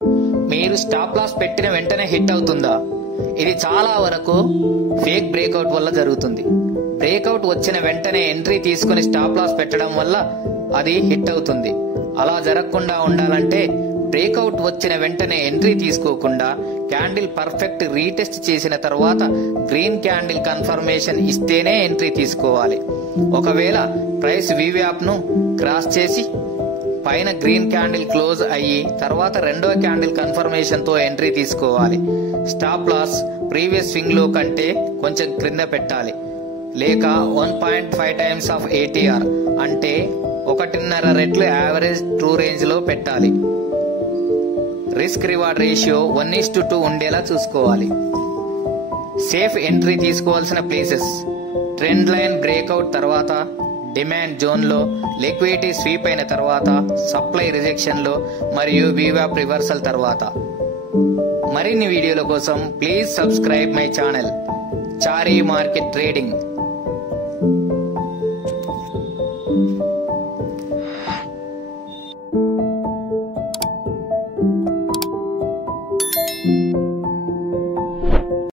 మీరు stop loss పెట్టిన వెంటనే హిట్ అవుతుందా? ఇది చాలా వరకు ఫేక్ బ్రేక్అవుట్ వల్ల జరుగుతుంది. బ్రేక్అవుట్ వచ్చిన వెంటనే ఎంట్రీ తీసుకుని స్టాప్ లాస్ పెట్టడం వల్ల అది హిట్ అవుతుంది. అలా జరగకుండా ఉండాలంటే బ్రేక్అవుట్ వచ్చిన వెంటనే ఎంట్రీ తీసుకోకుండా క్యాండిల్ పర్ఫెక్ట్ రీటెస్ట్ చేసిన తర్వాత గ్రీన్ క్యాండిల్ కన్ఫర్మేషన్ ఇస్తేనే ఎంట్రీ తీసుకోవాలి. ఒకవేళ ప్రైస్ వీవ్యాప్ ను క్రాస్ చేసి పైన గ్రీన్ క్యాండిల్ క్లోజ్ అయ్యి తర్వాత రెండో క్యాండిల్ కన్ఫర్మేషన్ తో ఎంట్రీ తీసుకోవాలి. స్టాప్ లాస్ ప్రీవియస్ స్వింగ్ లో కంటే కొంచెం క్రింద పెట్టాలి, లేక 1.5 టైమ్స్ ఆఫ్ ఏటీఆర్ అంటే 1.5 రెట్లు యావరేజ్ ట్రూ రేంజ్ లో పెట్టాలి. రిస్క్ రివార్డ్ రేషియో 1:2 ఉండేలా చూసుకోవాలి. సేఫ్ ఎంట్రీ తీసుకోవాల్సిన ప్లేసెస్: ట్రెండ్ లైన్ బ్రేక్అవుట్ తర్వాత, డిమాండ్ జోన్ లో, లిక్విడిటీ స్వీప్ అయిన తర్వాత, సప్లై రిజెక్షన్ లో మరియు వీవ్యాప్ రివర్సల్ తర్వాత. మరిన్ని వీడియోల కోసం please subscribe my channel Chari market trading.